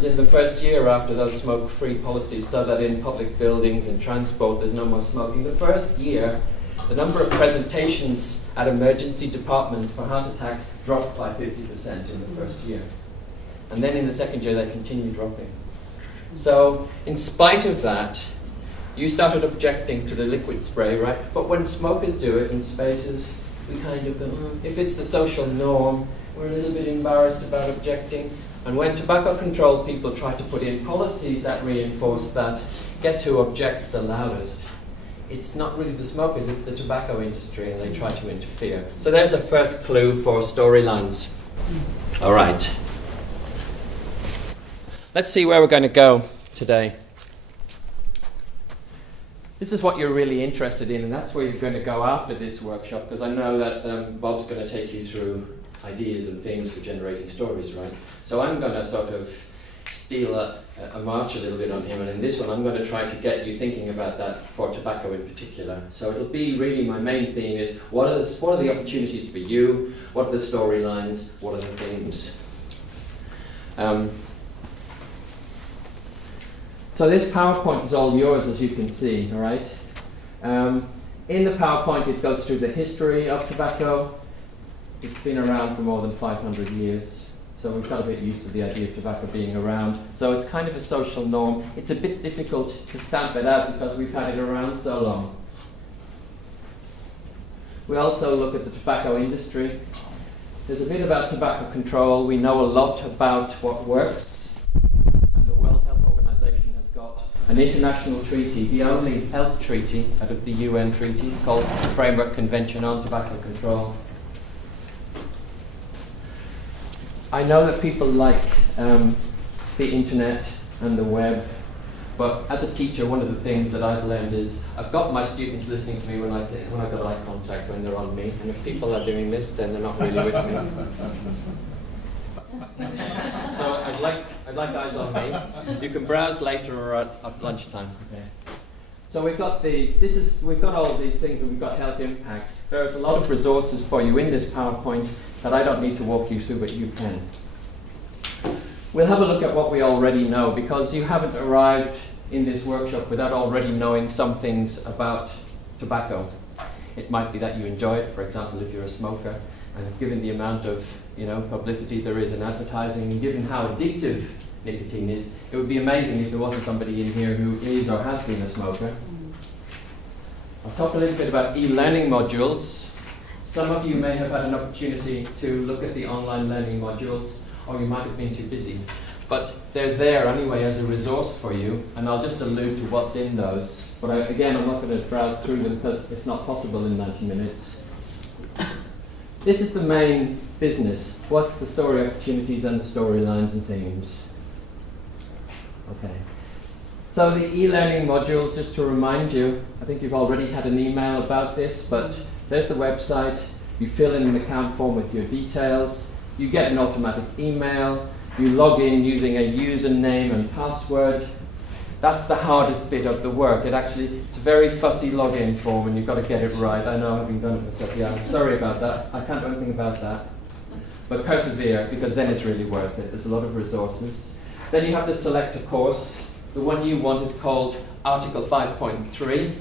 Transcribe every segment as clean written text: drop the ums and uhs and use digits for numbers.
happens in the first year after those smoke-free policies, so that in public buildings and transport there's no more smoking. The first year, the number of presentations at emergency departments for heart attacks dropped by 50% in the first year. And then in the second year, they continue dropping. So, in spite of that, you started objecting to the liquid spray, right? But when smokers do it in spaces, we kind of go, if it's the social norm, we're a little bit embarrassed about objecting. And when tobacco control people try to put in policies that reinforce that, guess who objects the loudest? It's not really the smokers, it's the tobacco industry, and they try to interfere. So there's a first clue for storylines. All right. Let's see where we're going to go today. This is what you're really interested in, and that's where you're going to go after this workshop, because I know that Bob's going to take you through ideas and themes for generating stories, right? So I'm going to sort of steal a march a little bit on him, and in this one I'm going to try to get you thinking about that for tobacco in particular. So it'll be really, my main theme is what are the opportunities for you, what are the storylines, what are the themes. So this PowerPoint is all yours, as you can see, all right? In the PowerPoint it goes through the history of tobacco. It's been around for more than 500 years, so we've got a bit used to the idea of tobacco being around. So it's kind of a social norm. It's a bit difficult to stamp it out because we've had it around so long. We also look at the tobacco industry. There's a bit about tobacco control. We know a lot about what works. And the World Health Organization has got an international treaty, the only health treaty out of the UN treaties, called the Framework Convention on Tobacco Control. I know that people like the internet and the web, but as a teacher, one of the things that I've learned is I've got my students listening to me when I've got eye contact, when they're on me, and if people are doing this, then they're not really with me. So I'd like eyes on me. You can browse later or at lunchtime. Okay. So we've got we've got all these things, and we've got health impact. There's a lot of resources for you in this PowerPoint that I don't need to walk you through, but you can. We'll have a look at what we already know, because you haven't arrived in this workshop without already knowing some things about tobacco. It might be that you enjoy it, for example, if you're a smoker, and given the amount of publicity there is in advertising, and given how addictive nicotine is, it would be amazing if there wasn't somebody in here who is or has been a smoker. I'll talk a little bit about e-learning modules. Some of you may have had an opportunity to look at the online learning modules, or you might have been too busy. But they're there anyway as a resource for you, and I'll just allude to what's in those. But again, I'm not going to browse through them because it's not possible in 90 minutes. This is the main business. What's the story opportunities and the storylines and themes? Okay. So the e-learning modules, just to remind you, I think you've already had an email about this, but there's the website. You fill in an account form with your details. You get an automatic email. You log in using a username and password. That's the hardest bit of the work. It's a very fussy login form, and you've got to get it right. I know, having done it myself. Yeah, I'm sorry about that. I can't do anything about that. But persevere, because then it's really worth it. There's a lot of resources. Then you have to select a course. The one you want is called Article 5.3,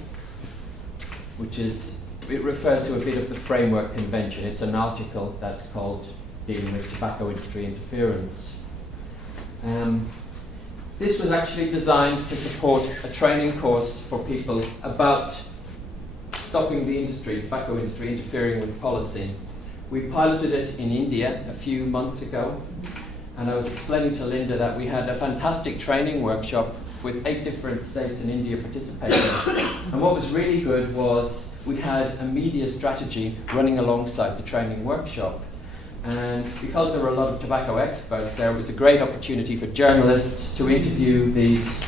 it refers to a bit of the Framework Convention. It's an article that's called Dealing with Tobacco Industry Interference. This was actually designed to support a training course for people about stopping the tobacco industry interfering with policy. We piloted it in India a few months ago, and I was explaining to Linda that we had a fantastic training workshop with 8 different states in India participating. And what was really good was we had a media strategy running alongside the training workshop. And because there were a lot of tobacco experts there, it was a great opportunity for journalists to interview these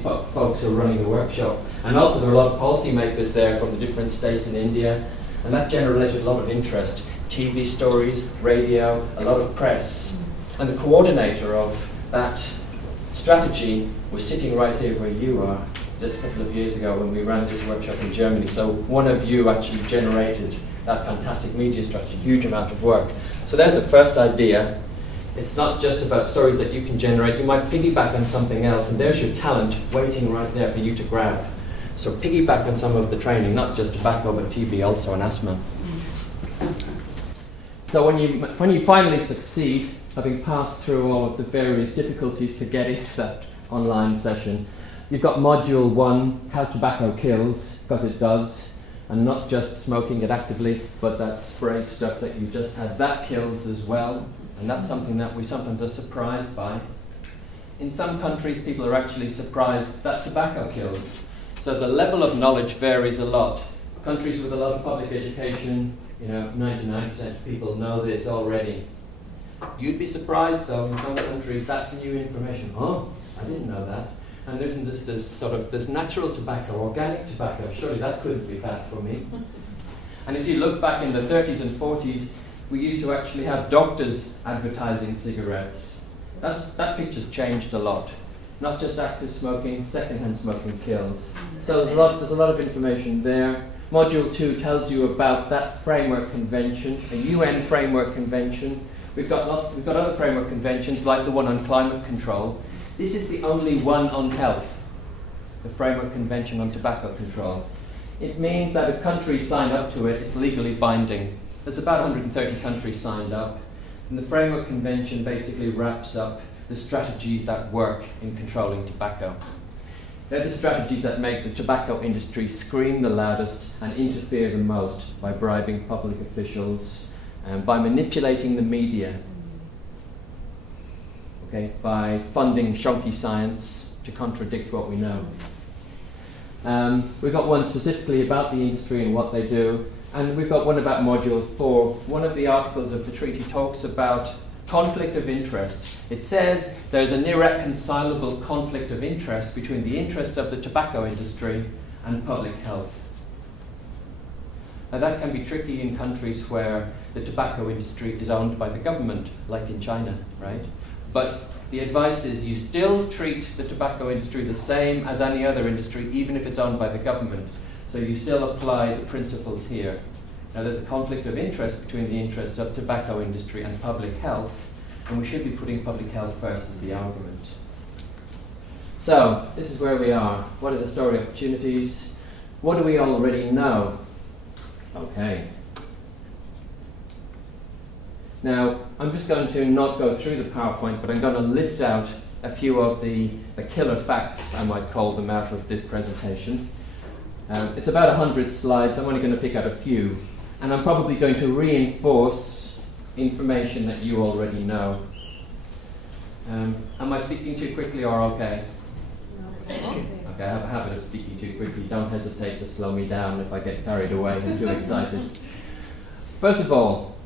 folks who are running the workshop. And also there were a lot of policymakers there from the different states in India, and that generated a lot of interest. TV stories, radio, a lot of press. And the coordinator of that strategy was sitting right here where you are, just a couple of years ago when we ran this workshop in Germany. So one of you actually generated that fantastic media strategy, huge amount of work. So there's the first idea. It's not just about stories that you can generate. You might piggyback on something else, and there's your talent waiting right there for you to grab. So piggyback on some of the training, not just tobacco, but TB also and asthma. So when you finally succeed, having passed through all of the various difficulties to get into that online session, you've got module 1, how tobacco kills, because it does, and not just smoking it actively, but that spray stuff that you just had, that kills as well, and that's something that we sometimes are surprised by. In some countries, people are actually surprised that tobacco kills. So the level of knowledge varies a lot. Countries with a lot of public education, 99% of people know this already. You'd be surprised, though, in some countries, that's new information. Oh, I didn't know that. And there's this natural tobacco, organic tobacco. Surely that couldn't be bad for me. And if you look back in the 30s and 40s, we used to actually have doctors advertising cigarettes. That picture's changed a lot. Not just active smoking, secondhand smoking kills. So there's a lot of information there. Module 2 tells you about that framework convention, a UN framework convention. We've got other framework conventions like the one on climate control. This is the only one on health, the Framework Convention on Tobacco Control. It means that if countries sign up to it, it's legally binding. There's about 130 countries signed up, and the Framework Convention basically wraps up the strategies that work in controlling tobacco. They're the strategies that make the tobacco industry scream the loudest and interfere the most by bribing public officials, by manipulating the media, by funding shonky science to contradict what we know. We've got one specifically about the industry and what they do, and we've got one about Module 4. One of the articles of the treaty talks about conflict of interest. It says there's an irreconcilable conflict of interest between the interests of the tobacco industry and public health. Now that can be tricky in countries where the tobacco industry is owned by the government, like in China, right? But the advice is you still treat the tobacco industry the same as any other industry, even if it's owned by the government. So you still apply the principles here. Now there's a conflict of interest between the interests of tobacco industry and public health, and we should be putting public health first as the argument. So this is where we are. What are the story opportunities? What do we already know? Okay. Now, I'm just going to not go through the PowerPoint, but I'm going to lift out a few of the killer facts, I might call them, out of this presentation. It's about 100 slides. I'm only going to pick out a few. And I'm probably going to reinforce information that you already know. Am I speaking too quickly or okay? Okay, I have a habit of speaking too quickly. Don't hesitate to slow me down if I get carried away and too excited. First of all,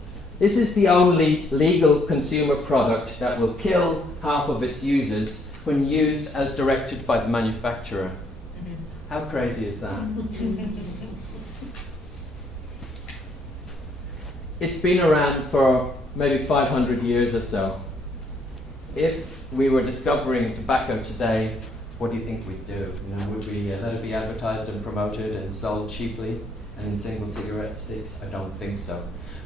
this is the only legal consumer product that will kill half of its users when used as directed by the manufacturer. How crazy is that? It's been around for maybe 500 years or so. If we were discovering tobacco today, what do you think we'd do? Would we let it be advertised and promoted and sold cheaply and in single cigarette sticks? I don't think so.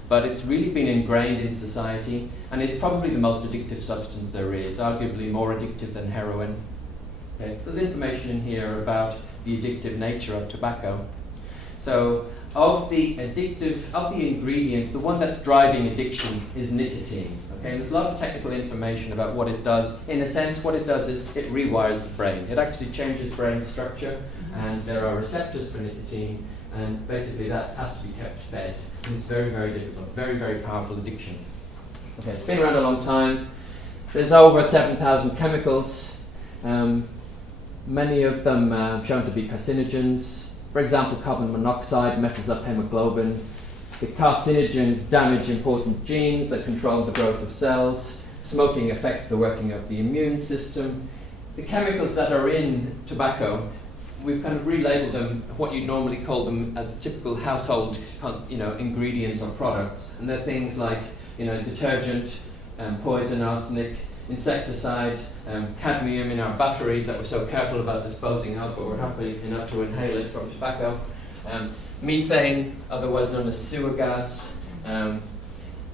But it's really been ingrained in society, and it's probably the most addictive substance there is, arguably more addictive than heroin. Okay. So there's information in here about the addictive nature of tobacco. So of the ingredients, the one that's driving addiction is nicotine. Okay, there's a lot of technical information about what it does. In a sense, what it does is it rewires the brain. It actually changes brain structure, and there are receptors for nicotine, and basically that has to be kept fed. And it's very, very difficult, very, very powerful addiction. Okay, it's been around a long time. There's over 7,000 chemicals. Many of them shown to be carcinogens. For example, carbon monoxide messes up hemoglobin. The carcinogens damage important genes that control the growth of cells. Smoking affects the working of the immune system. The chemicals that are in tobacco, we've kind of relabeled them what you'd normally call them as typical household ingredients or products. And they're things like detergent, poison, arsenic, insecticide, cadmium in our batteries that we're so careful about disposing of, but we're happy enough to inhale it from tobacco. Methane, otherwise known as sewer gas.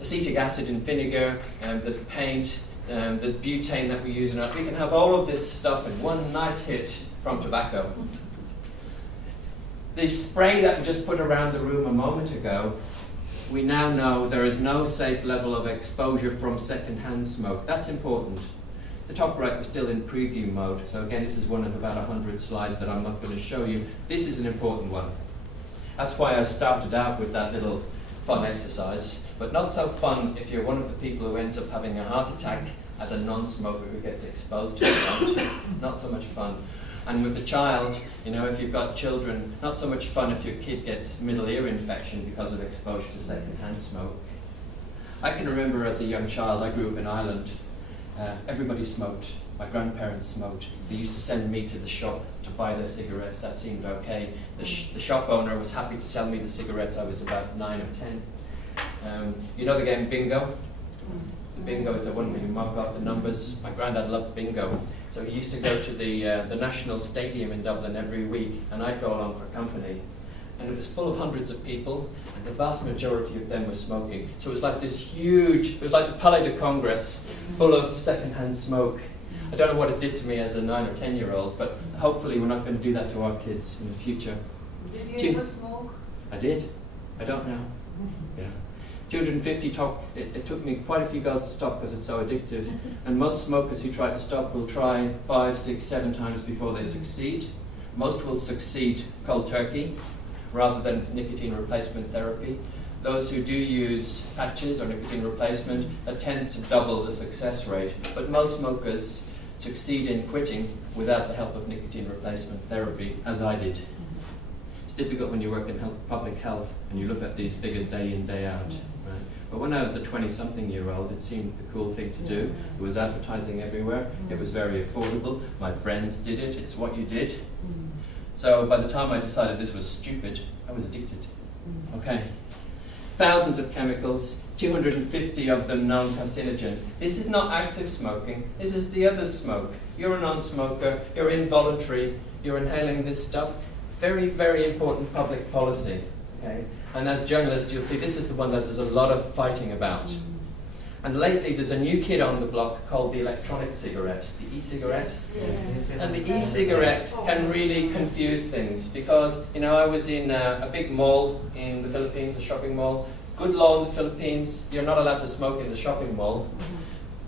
acetic acid in vinegar, there's paint, there's butane that we use in our... We can have all of this stuff in one nice hit from tobacco. The spray that we just put around the room a moment ago, we now know there is no safe level of exposure from second-hand smoke. That's important. The top right was still in preview mode, so again, this is one of about 100 slides that I'm not going to show you. This is an important one. That's why I started out with that little fun exercise, but not so fun if you're one of the people who ends up having a heart attack as a non-smoker who gets exposed to it. Not so much fun. And with a child, you know, if you've got children, not so much fun if your kid gets middle ear infection because of exposure to second-hand smoke. I can remember as a young child, I grew up in Ireland, everybody smoked. My grandparents smoked. They used to send me to the shop to buy their cigarettes. That seemed okay. The shop owner was happy to sell me the cigarettes. I was about 9 or 10. You know the game Bingo? The bingo is the one where you mark off the numbers. My granddad loved bingo. So he used to go to the National Stadium in Dublin every week, and I'd go along for company. And it was full of hundreds of people, and the vast majority of them were smoking. So it was like this huge, it was like the Palais de Congrès, full of second-hand smoke. I don't know what it did to me as a 9 or 10-year-old, but hopefully we're not going to do that to our kids in the future. Did you ever smoke? I did. I don't now. Yeah. 250 it took me quite a few goes to stop because it's so addictive. And most smokers who try to stop will try 5, 6, 7 times before they succeed. Most will succeed cold turkey rather than nicotine replacement therapy. Those who do use patches or nicotine replacement, that tends to double the success rate. But most smokers succeed in quitting without the help of nicotine replacement therapy, as I did. It's difficult when you work in public health and you look at these figures day in, day out. Right? But when I was a 20-something-year-old, it seemed the cool thing to do. There was advertising everywhere. It was very affordable. My friends did it. It's what you did. So by the time I decided this was stupid, I was addicted. Okay. Thousands of chemicals, 250 of them non-carcinogens. This is not active smoking. This is the other smoke. You're a non-smoker. You're involuntary. You're inhaling this stuff. Very, very important public policy. Okay? And as journalists, you'll see this is the one that there's a lot of fighting about. And lately, there's a new kid on the block called the electronic cigarette, the e-cigarette. Yes. And the e-cigarette can really confuse things because, you know, I was in a big mall in the Philippines, a shopping mall. Good law in the Philippines, you're not allowed to smoke in the shopping mall.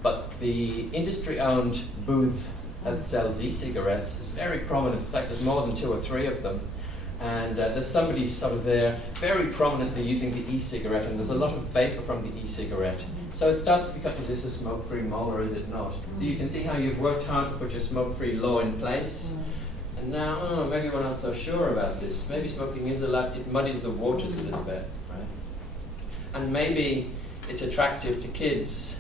But the industry-owned booth that sells e-cigarettes is very prominent. In fact, there's more than 2 or 3 of them. And there's somebody sort of there very prominently using the e-cigarette, and there's a lot of vapor from the e-cigarette. So it starts to become, is this a smoke-free mall or is it not? So you can see how you've worked hard to put your smoke-free law in place. And now, oh, maybe we're not so sure about this. Maybe smoking is allowed, it muddies the waters a little bit, right? And maybe it's attractive to kids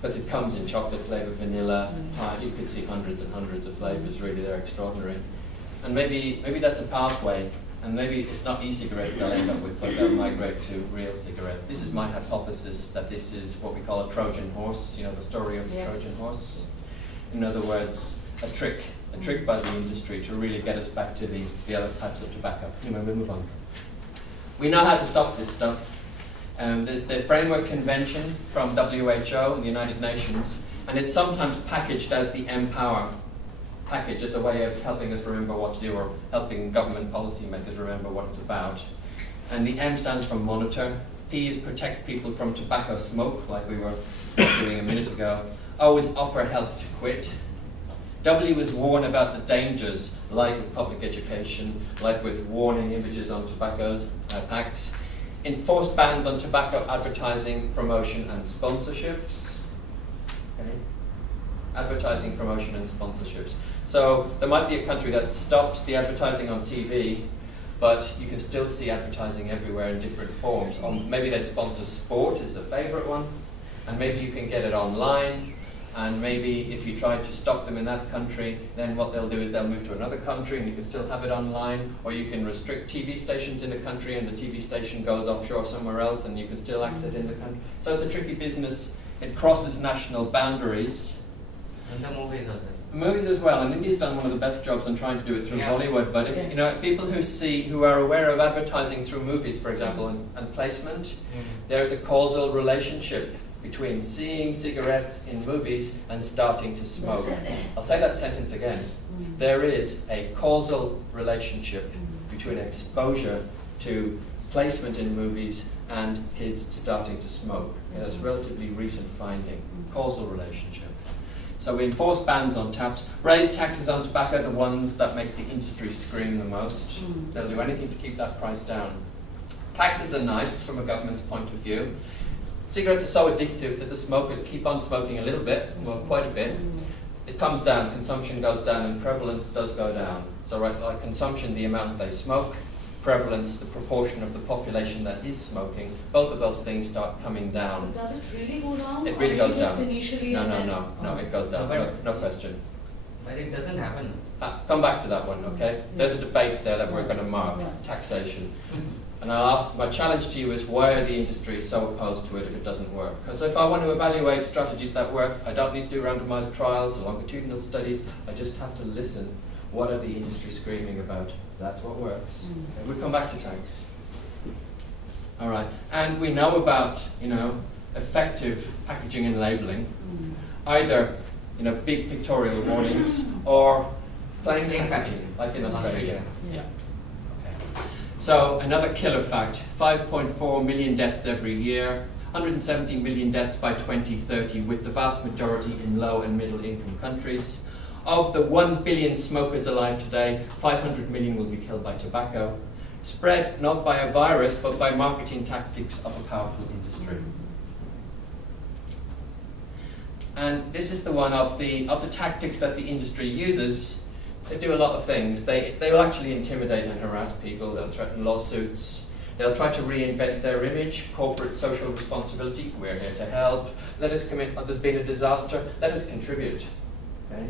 because it comes in chocolate flavor, vanilla, pie. You could see hundreds and hundreds of flavors, really, they're extraordinary. And maybe that's a pathway. And maybe it's not e-cigarettes they'll end up with, but they'll migrate to real cigarettes. This is my hypothesis that this is what we call a Trojan horse, you know, the story of the Trojan horse. In other words, a trick by the industry to really get us back to the other types of tobacco. Anyway, we'll move on. We know how to stop this stuff. There's the Framework Convention from WHO and the United Nations, and it's sometimes packaged as the Empower package as a way of helping us remember what to do or helping government policymakers remember what it's about. And the M stands for monitor. P is protect people from tobacco smoke, like we were doing a minute ago. O is offer help to quit. W is warn about the dangers, like with public education, like with warning images on tobacco packs. Enforce bans on tobacco advertising, promotion and sponsorships. Okay. Advertising, promotion and sponsorships. So there might be a country that stops the advertising on TV, but you can still see advertising everywhere in different forms. Maybe they sponsor sport is the favorite one, and maybe you can get it online, and maybe if you try to stop them in that country, then what they'll do is they'll move to another country and you can still have it online, or you can restrict TV stations in a country and the TV station goes offshore somewhere else and you can still access it in the country. So it's a tricky business. It crosses national boundaries. And the movie doesn't. Movies as well, and India's done one of the best jobs on trying to do it through Yeah. Bollywood. But if, you know, people who are aware of advertising through movies, for example, and placement, there's a causal relationship between seeing cigarettes in movies and starting to smoke. I'll say that sentence again. There is a causal relationship between exposure to placement in movies and kids starting to smoke. That's a relatively recent finding. Causal relationship. So we enforce bans on taps, raise taxes on tobacco, the ones that make the industry scream the most. They'll do anything to keep that price down. Taxes are nice from a government's point of view. Cigarettes are so addictive that the smokers keep on smoking a little bit, well, quite a bit. It comes down, consumption goes down, and prevalence does go down. So right, like consumption, the amount they smoke, prevalence, the proportion of the population that is smoking, both of those things start coming down. Does it really go down? It really Or goes just down. Initially No, and no, then- no, it goes down, no question. But it doesn't happen. Come back to that one, okay? There's a debate there that we're going to mark, Yeah. taxation. And I'll ask, my challenge to you is, why are the industry so opposed to it if it doesn't work? Because if I want to evaluate strategies that work, I don't need to do randomized trials or longitudinal studies, I just have to listen. What are the industry screaming about? That's what works. Okay, we'll come back to tax. All right, and we know about, you know, effective packaging and labeling, either, you know, big pictorial warnings or plain packaging, like in Australia. Yeah. So another killer fact, 5.4 million deaths every year, 170 million deaths by 2030, with the vast majority in low and middle income countries. Of the 1 billion smokers alive today, 500 million will be killed by tobacco, spread not by a virus but by marketing tactics of a powerful industry. And this is the one of the tactics that the industry uses. They do a lot of things. They will actually intimidate and harass people. They'll threaten lawsuits. They'll try to reinvent their image, corporate social responsibility. We're here to help. Let us commit. There's been a disaster. Let us contribute. Okay?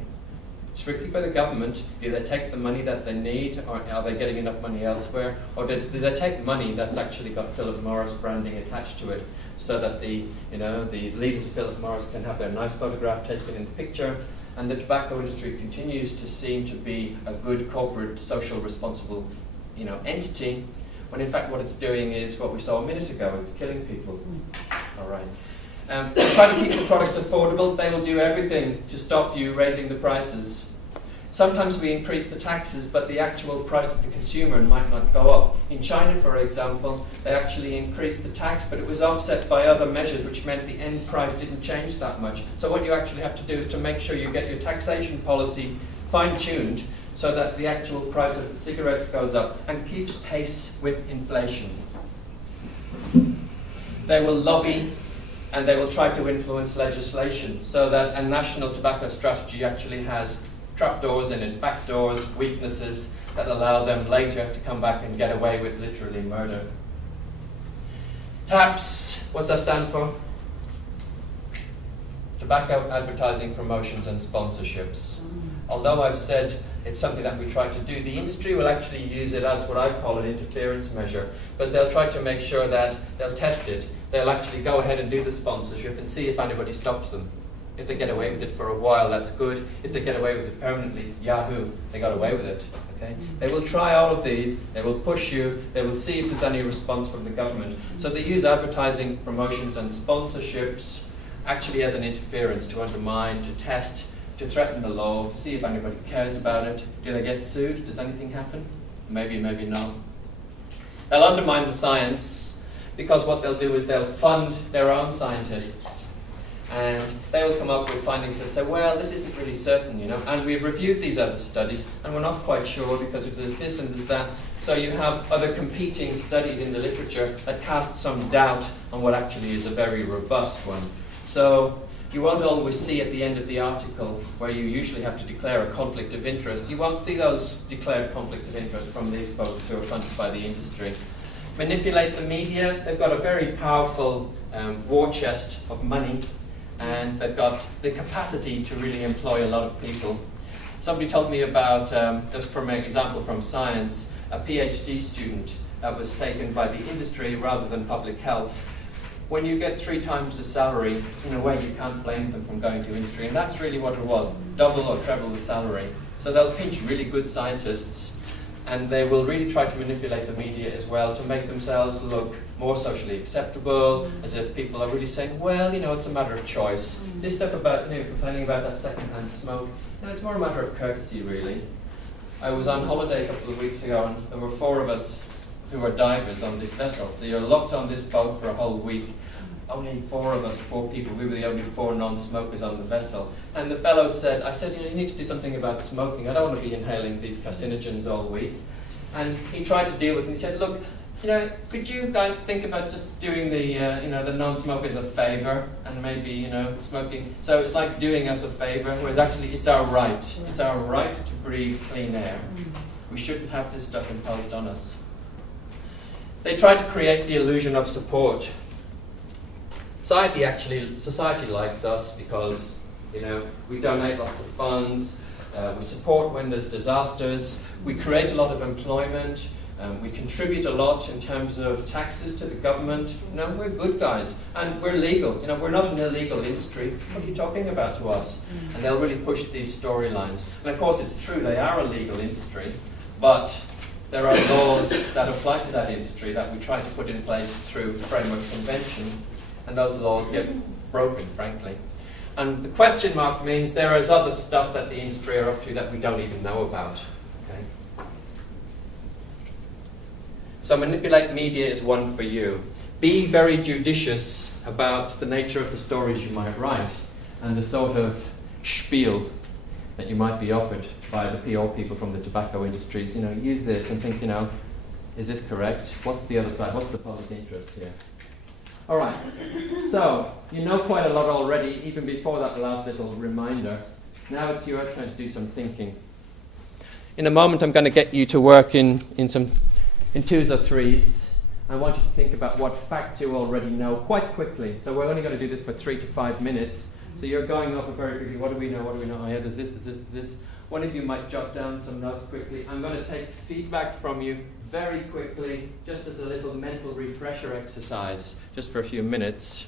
Strictly for the government. Do they take the money that they need, or are they getting enough money elsewhere? Or do they take money that's actually got Philip Morris branding attached to it, so that the leaders of Philip Morris can have their nice photograph taken in the picture? And the tobacco industry continues to seem to be a good corporate, social, responsible, entity, when in fact what it's doing is what we saw a minute ago. It's killing people. All right. They try to keep the products affordable. They will do everything to stop you raising the prices. Sometimes we increase the taxes, but the actual price to the consumer might not go up. In China, for example, they actually increased the tax, but it was offset by other measures, which meant the end price didn't change that much. So what you actually have to do is to make sure you get your taxation policy fine-tuned so that the actual price of the cigarettes goes up and keeps pace with inflation. They will lobby and they will try to influence legislation so that a national tobacco strategy actually has trapdoors in it, backdoors, weaknesses that allow them later to come back and get away with literally murder. TAPS, what's that stand for? Tobacco Advertising Promotions and Sponsorships. Although I've said it's something that we try to do, the industry will actually use it as what I call an interference measure, because they'll try to make sure that they'll test it. They'll actually go ahead and do the sponsorship and see if anybody stops them. If they get away with it for a while, that's good. If they get away with it permanently, yahoo, they got away with it. Okay? They will try all of these, they will push you, they will see if there's any response from the government. So they use advertising, promotions and sponsorships actually as an interference to undermine, to test, to threaten the law, to see if anybody cares about it. Do they get sued? Does anything happen? Maybe, maybe not. They'll undermine the science because what they'll do is they'll fund their own scientists. And they will come up with findings that say, well, this isn't really certain, and we've reviewed these other studies, and we're not quite sure because if there's this and there's that. So you have other competing studies in the literature that cast some doubt on what actually is a very robust one. So you won't always see at the end of the article where you usually have to declare a conflict of interest. You won't see those declared conflicts of interest from these folks who are funded by the industry. Manipulate the media. They've got a very powerful war chest of money, and they've got the capacity to really employ a lot of people. Somebody told me about, just from an example from science, a PhD student that was taken by the industry rather than public health. when you get 3 times the salary, in a way you can't blame them from going to industry. And that's really what it was, double or treble the salary. So they'll pinch really good scientists, and they will really try to manipulate the media as well to make themselves look more socially acceptable, as if people are really saying, well, you know, it's a matter of choice. This stuff about, you know, complaining about that second-hand smoke, you know, it's more a matter of courtesy, really. I was on holiday a couple of weeks ago, and there were 4 of us who were divers on this vessel. So you're locked on this boat for a whole week. Only 4 of us, 4 people, we were the only 4 non-smokers on the vessel. And the fellow said, I said, you know, you need to do something about smoking. I don't want to be inhaling these carcinogens all week. And he tried to deal with it. He said, look, you know, could you guys think about just doing the, you know, the non-smokers a favour and maybe, you know, smoking. So it's like doing us a favour, whereas actually it's our right. It's our right to breathe clean air. We shouldn't have this stuff imposed on us. They tried to create the illusion of support. Society likes us because, you know, we donate lots of funds, we support when there's disasters, we create a lot of employment, we contribute a lot in terms of taxes to the government. You know, we're good guys, and we're legal. You know, we're not an illegal industry. What are you talking about to us? And they'll really push these storylines. And of course, it's true, they are a legal industry, but there are laws that apply to that industry that we try to put in place through the Framework Convention, and those laws get broken, frankly. And the question mark means there is other stuff that the industry are up to that we don't even know about. Okay? So manipulate media is one for you. Be very judicious about the nature of the stories you might write and the sort of spiel that you might be offered by the PR people from the tobacco industries. You know, use this and think, you know, is this correct? What's the other side? What's the public interest here? All right, so you know quite a lot already, even before that last little reminder. Now it's your turn to do some thinking. In a moment, I'm going to get you to work in 2s or 3s. I want you to think about what facts you already know quite quickly. So we're only going to do this for 3 to 5 minutes. So you're going over very quickly. What do we know? What do we know? Oh, yeah, there's this. One of you might jot down some notes quickly. I'm going to take feedback from you very quickly, just as a little mental refresher exercise, just for a few minutes.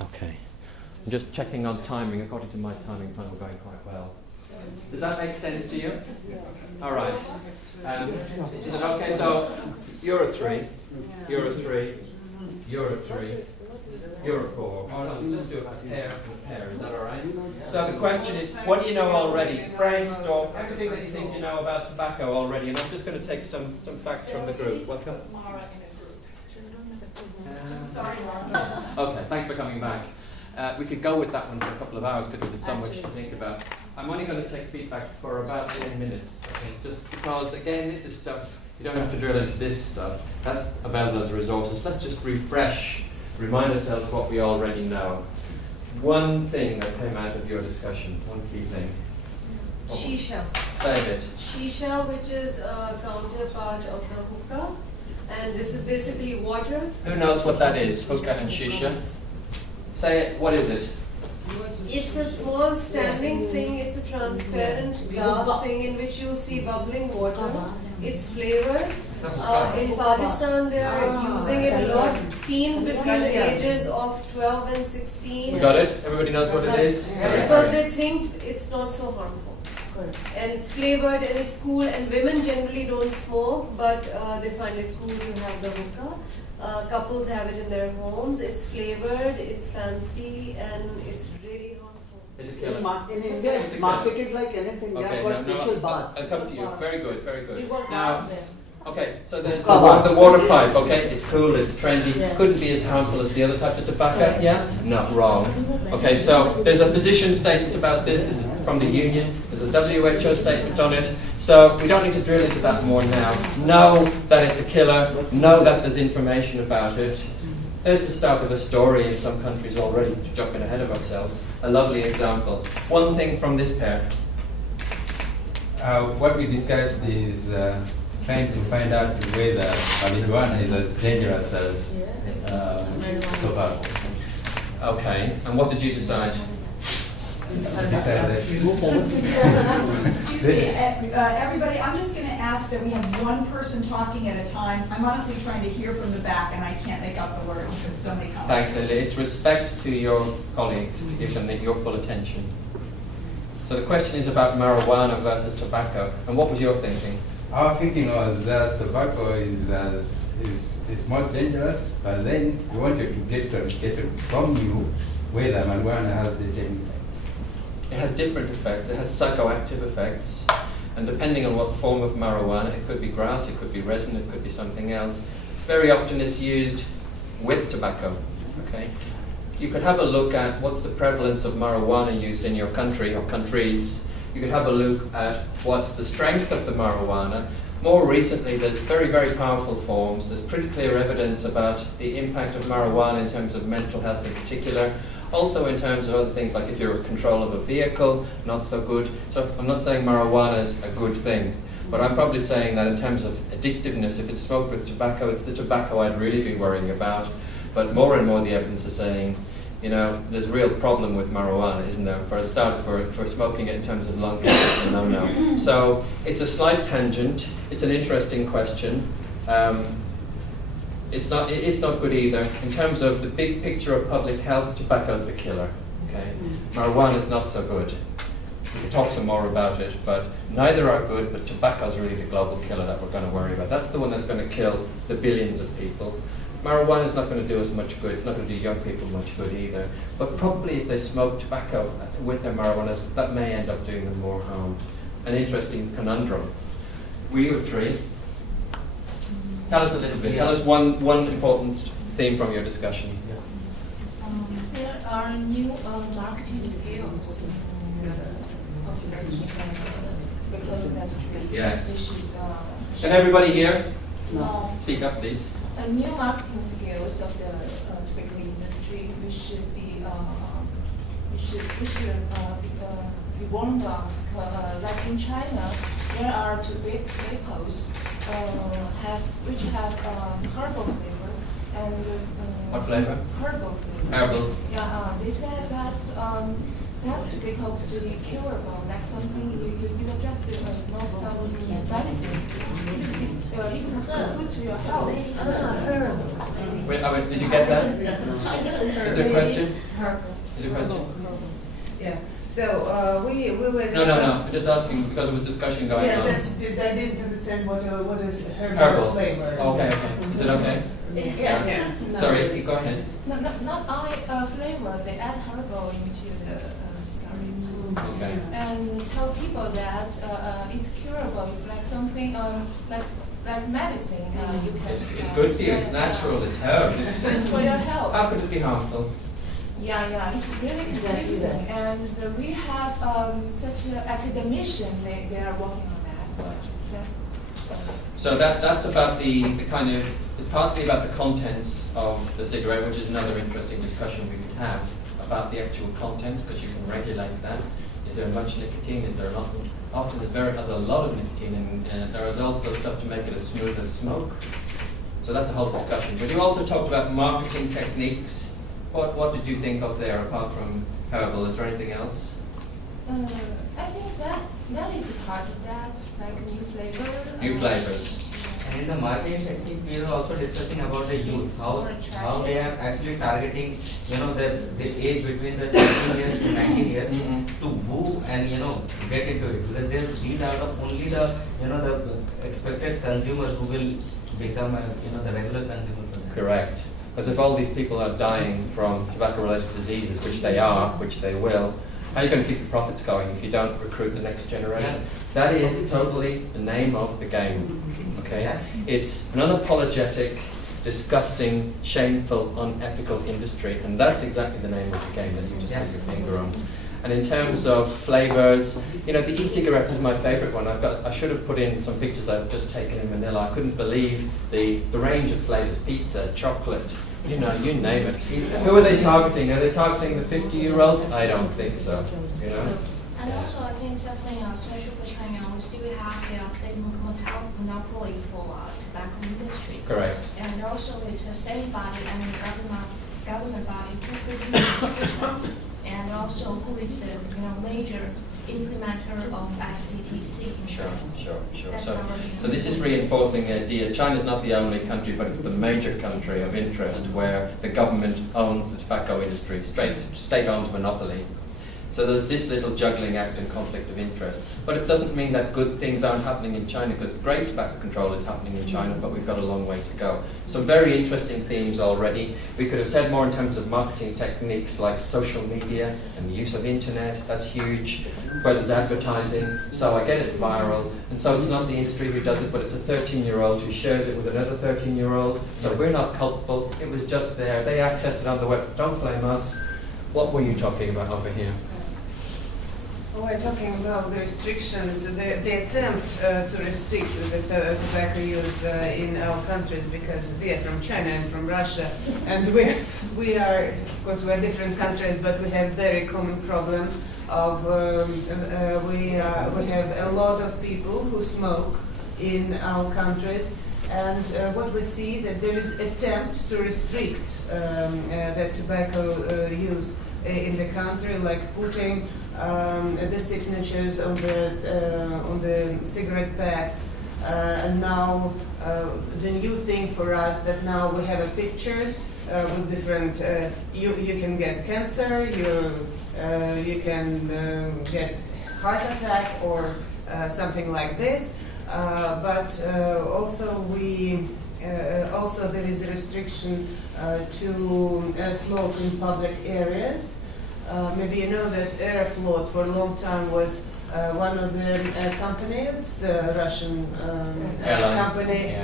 Okay. I'm just checking on timing. According to my timing plan, we're going quite well. Does that make sense to you? All right. Is it okay? So you're a 3. You're a 3. You're a 3. You're a 4. Oh, no, let's do a pair and a pair. Is that all right? So the question is, what do you know already? Brainstorm everything that you think you know about tobacco already. And I'm just going to take some facts from the group. Welcome. Okay, thanks for coming back. We could go with that one for a couple of hours because there's so much to think about. I'm only going to take feedback for about 10 minutes. Okay? Just because, again, this is stuff, you don't have to drill into this stuff. That's available as resources. Let's just refresh, remind ourselves what we already know. One thing that came out of your discussion, one key thing. Shisha. Say it. Shisha, which is a counterpart of the hookah. And this is basically water. Who knows what that is, hookah and shisha? Say it, what is it? It's a small standing thing. It's a transparent glass thing in which you'll see bubbling water. It's flavored. In Pakistan, they are using it a lot. Teens between the ages of 12 and 16. We got it? Everybody knows what it is? Because they think it's not so harmful. And it's flavored and it's cool. And women generally don't smoke, but they find it cool to have the hookah. Couples have it in their homes. It's flavored, it's fancy, and it's really harmful. It's a killer. In India, it's marketed like anything. They have got special bars. I'll come to you. Very good, very good. Now, okay, so there's Kebabs. the water pipe, okay? It's cool, it's trendy. Couldn't be as harmful as the other types of tobacco, yeah? Not wrong. Okay, so there's a position statement about this. This is from the union. There's a WHO statement on it. So we don't need to drill into that more now. Know that it's a killer. Know that there's information about it. There's the start of a story in some countries already, jumping ahead of ourselves. A lovely example. One thing from this pair. What we discussed is trying to find out whether marijuana is as dangerous as tobacco. Okay, and what did you decide? Excuse me, everybody, I'm just going to ask that we have one person talking at a time. I'm honestly trying to hear from the back and I can't make out the words because so many comments. Thanks, Linda. It's respect to your colleagues to give them your full attention. So the question is about marijuana versus tobacco. And what was your thinking? Our thinking was that tobacco is more dangerous, but then we want to get from you whether marijuana has the same effect. It has different effects. It has psychoactive effects. And depending on what form of marijuana, it could be grass, it could be resin, it could be something else. Very often it's used with tobacco. Okay? You could have a look at what's the prevalence of marijuana use in your country or countries. You could have a look at what's the strength of the marijuana. More recently, there's very, very powerful forms. There's pretty clear evidence about the impact of marijuana in terms of mental health in particular. Also in terms of other things like if you're in control of a vehicle, not so good. So I'm not saying marijuana is a good thing, but I'm probably saying that in terms of addictiveness, if it's smoked with tobacco, it's the tobacco I'd really be worrying about. But more and more the evidence is saying, you know, there's a real problem with marijuana, isn't there? For a start, for smoking it in terms of lung cancer, it's a no-no. So it's a slight tangent. It's an interesting question. It's not good either. In terms of the big picture of public health, tobacco's the killer. Okay, marijuana's not so good. We could talk some more about it, but neither are good. But tobacco's really the global killer that we're going to worry about. That's the one that's going to kill the billions of people. Marijuana is not going to do us much good. It's not going to do young people much good either. But probably if they smoke tobacco with their marijuana, that may end up doing them more harm. An interesting conundrum. Will you agree? Tell us a little bit. Tell us one important theme from your discussion. There are new marketing skills Yes. Can everybody hear? No. Speak up, please. New marketing skills of the tobacco industry, we should be warned of. Like in China, there are tobaccos which have herbal flavor and What flavor? herbal flavor. Herbal. Yeah, they said that that tobacco to be curable, like something you just smoke some medicine. It can good to your health. Wait, did you get that? Is there a question? Herbal. Is there a question? Yeah. So we were. No. I'm just asking because there was discussion going on. I didn't understand what is herbal Herbal. flavor. Okay. Is it okay? Yeah. Sorry, go ahead. Not only flavor, they add herbal into the cigarette. Okay. And tell people that it's curable. It's like something like medicine. You can. It's good for you. It's natural. It's herbs. It's good for your health. How could it be harmful? Yeah, it's really confusing. And we have such an academician. They are working on that. Yeah. So that's about the kind of, it's partly about the contents of the cigarette, which is another interesting discussion we could have about the actual contents, because you can regulate that. Is there much nicotine? Is there not? Often it has a lot of nicotine, and there is also stuff to make it as smooth as smoke. So that's a whole discussion. But you also talked about marketing techniques. What did you think of there, apart from herbal? Is there anything else? I think that is part of that, like new flavor. New flavors. And in the marketing technique, we are also discussing about the youth, how they are actually targeting, the age between the 13 years to 19 years to woo and get into it, because these are only the expected consumers who will become the regular consumer for them. Correct. Because if all these people are dying from tobacco-related diseases, which they are, which they will, how are you going to keep the profits going if you don't recruit the next generation? That is totally the name of the game. Okay? It's an unapologetic, disgusting, shameful, unethical industry, and that's exactly the name of the game that you just put your finger on. And in terms of flavors, the e-cigarette is my favorite one. I should have put in some pictures I've just taken in Manila. I couldn't believe the range of flavors: pizza, chocolate, you name it. Who are they targeting? Are they targeting the 50-year-olds? I don't think so. And also, I think something special for China, we still have the state monopoly for tobacco industry. Correct. And also, it's a state body and a government body who produce cigarettes. and also who is the major implementer of FCTC. Sure. That's So, our so this is reinforcing the idea. China's not the only country, but it's the major country of interest where the government owns the tobacco industry, state-owned monopoly. So there's this little juggling act and conflict of interest. But it doesn't mean that good things aren't happening in China, because great tobacco control is happening in China, but we've got a long way to go. Some very interesting themes already. We could have said more in terms of marketing techniques like social media and the use of internet. That's huge. Where there's advertising, so I get it viral. And so it's not the industry who does it, but it's a 13-year-old who shares it with another 13-year-old. So we're not culpable. It was just there. They accessed it on the web. Don't blame us. What were you talking about over here? We're talking about the restrictions, the attempt to restrict the tobacco use in our countries, because we are from China and from Russia, and we are, of course, we're different countries, but we have very common problem of we have a lot of people who smoke in our countries, and what we see that there is attempt to restrict the tobacco use in the country, like putting the signatures on the cigarette packs, and now the new thing for us that now we have pictures with different. You can get cancer, you can get heart attack or something like this, but also also there is a restriction to smoke in public areas. Maybe you know that Aeroflot for a long time was one of the companies, Russian company,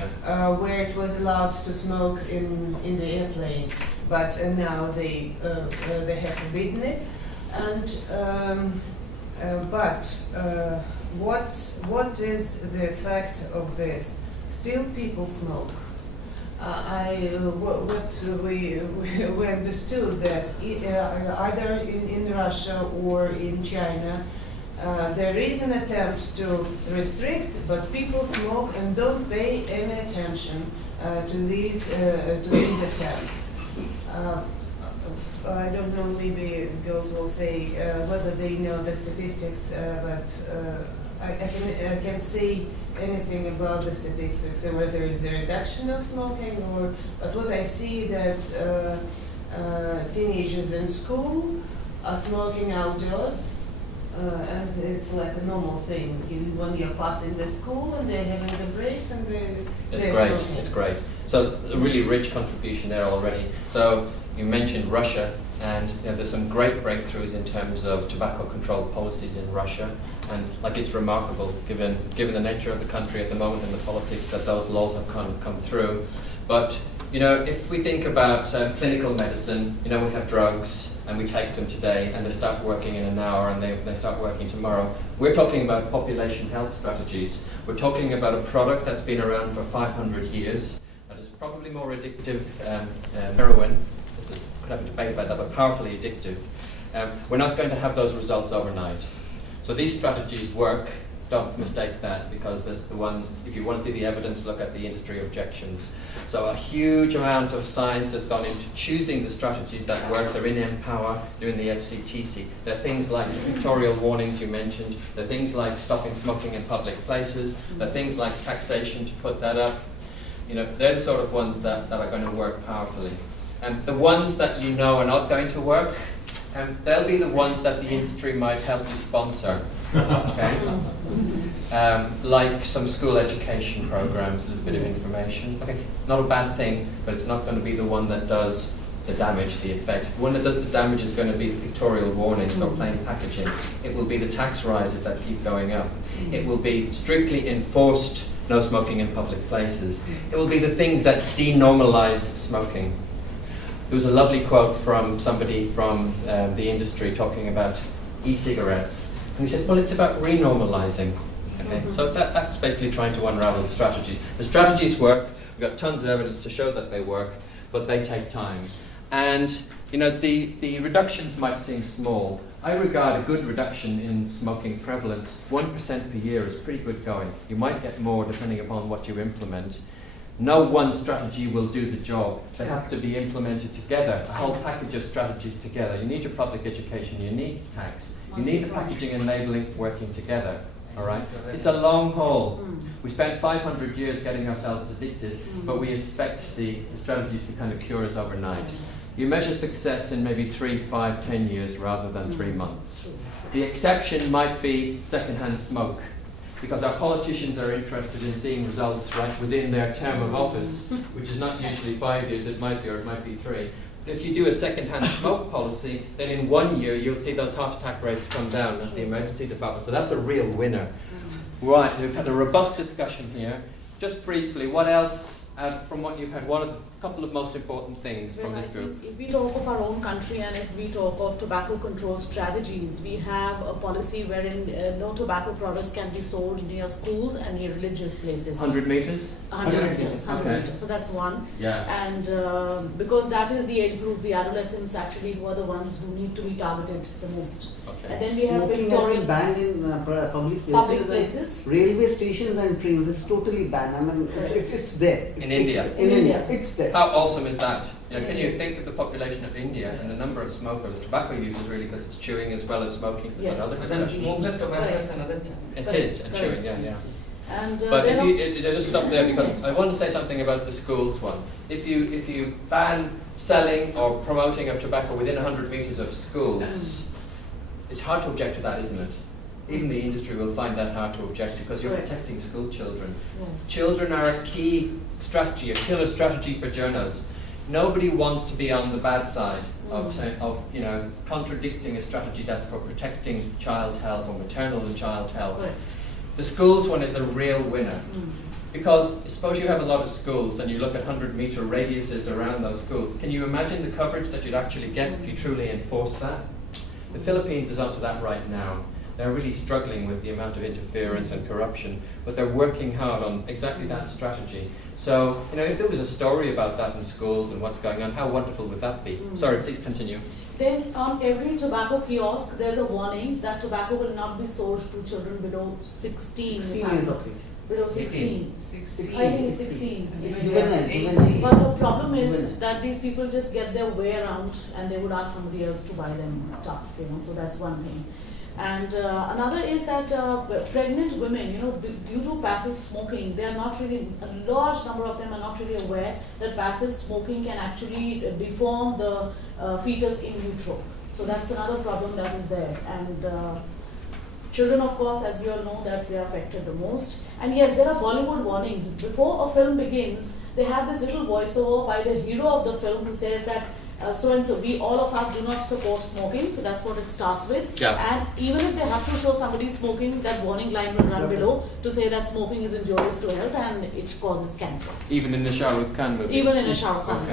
where it was allowed to smoke in the airplane, but now they have forbidden it. And what is the effect of this? Still, people smoke. We understood that either in Russia or in China, there is an attempt to restrict, but people smoke and don't pay any attention to these attempts. I don't know, maybe girls will say whether they know the statistics, but I can say anything about the statistics, whether it's the reduction of smoking or, but what I see that teenagers in school are smoking outdoors, and it's like a normal thing. When you're passing the school and they're having the breaks and they're smoking. It's great. So a really rich contribution there already. So you mentioned Russia, and there's some great breakthroughs in terms of tobacco control policies in Russia. And like, it's remarkable, given the nature of the country at the moment and the politics, that those laws have come through. But if we think about clinical medicine, we have drugs and we take them today and they start working in an hour and they start working tomorrow. We're talking about population health strategies. We're talking about a product that's been around for 500 years, that is probably more addictive than heroin. Could have a debate about that, but powerfully addictive. We're not going to have those results overnight. So these strategies work. Don't mistake that, because there's the ones, if you want to see the evidence, look at the industry objections. So a huge amount of science has gone into choosing the strategies that work. They're in Empower, they're in the FCTC. There are things like pictorial warnings you mentioned. There are things like stopping smoking in public places. There are things like taxation to put that up. They're the sort of ones that are going to work powerfully. And the ones that are not going to work, they'll be the ones that the industry might help you sponsor. Okay? Like some school education programs, a little bit of information. Okay, not a bad thing, but it's not going to be the one that does the damage, the effect. The one that does the damage is going to be the pictorial warnings or plain packaging. It will be the tax rises that keep going up. It will be strictly enforced no smoking in public places. It will be the things that denormalize smoking. There was a lovely quote from somebody from the industry talking about e-cigarettes. And he said, well, it's about renormalizing. Okay? So that's basically trying to unravel the strategies. The strategies work. We've got tons of evidence to show that they work, but they take time. And the reductions might seem small. I regard a good reduction in smoking prevalence, 1% per year, is pretty good going. You might get more depending upon what you implement. No one strategy will do the job. They have to be implemented together, a whole package of strategies together. You need your public education, you need tax, you need the packaging enabling working together. All right? It's a long haul. We spent 500 years getting ourselves addicted, but we expect the strategies to kind of cure us overnight. You measure success in maybe 3, 5, 10 years rather than 3 months. The exception might be secondhand smoke, because our politicians are interested in seeing results right within their term of office, which is not usually 5 years, it might be, or it might be 3. But if you do a second-hand smoke policy, then in 1 year you'll see those heart attack rates come down at the emergency department. So that's a real winner. Right, we've had a robust discussion here. Just briefly, what else, from what you've had, what are a couple of most important things from this group? If we talk of our own country and if we talk of tobacco control strategies, we have a policy wherein no tobacco products can be sold near schools and near religious places. 100 meters? 100 meters. 100 Okay. meters. So that's one. Yeah. And because that is the age group, the adolescents actually who are the ones who need to be targeted the most. Okay. And then we have Smoking has been Victorian banned in public places. public and places. Railway stations and trains is totally banned. I mean, it's there. In India? In India, it's there. How awesome is that? Yeah, can you think of the population of India and the number of smokers, tobacco users really, because it's chewing as well as smoking? That's Yes. another But then discussion. smokeless tobacco is another thing. It Correct, is, and correct. chewing, yeah. And But there if are- you, just stop there because I want to say something about the schools one. If you ban selling or promoting of tobacco within 100 meters of schools, it's hard to object to that, isn't it? Even the industry will find that hard to object to because you're Correct. protecting school children. Yes. Children are a key strategy, a killer strategy for journos. Nobody wants to be on the bad side of contradicting a strategy that's for protecting child health or maternal and child health. Correct. The schools one is a real winner. Because suppose you have a lot of schools and you look at 100-meter radiuses around those schools. Can you imagine the coverage that you'd actually get if you truly enforce that? The Philippines is onto that right now. They're really struggling with the amount of interference and corruption, but they're working hard on exactly that strategy. So, if there was a story about that in schools and what's going on, how wonderful would that be? Sorry, please continue. Then on every tobacco kiosk, there's a warning that tobacco will not be sold to children below 16. 16 years of age. Below 16. 16. I think it's 16. Juvenile. But the problem is Juvenile. that these people just get their way around and they would ask somebody else to buy them stuff, so that's one thing. And another is that pregnant women, due to passive smoking, they are not really, a large number of them are not really aware that passive smoking can actually deform the fetus in utero. So that's another problem that is there. And children, of course, as we all know, that they are affected the most. And yes, there are Bollywood warnings. Before a film begins, they have this little voiceover by the hero of the film who says that so and so, all of us do not support smoking, so that's what it starts with. Yeah. And even if they have to show somebody smoking, that warning line will run below to say that smoking is injurious to health and it causes cancer. Even in the Shah Rukh Khan movie? Even in a Shah Rukh Khan.